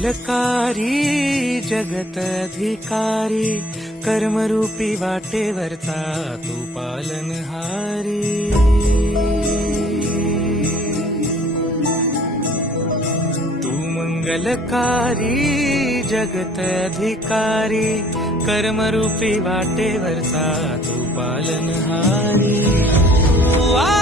मंगलकारी जगत अधिकारी, कर्मरूपी वाटेवरचा तू पालनहारी। तू मंगलकारी जगत अधिकारी, कर्मरूपी वाटेवरचा तू पालनहारी। तू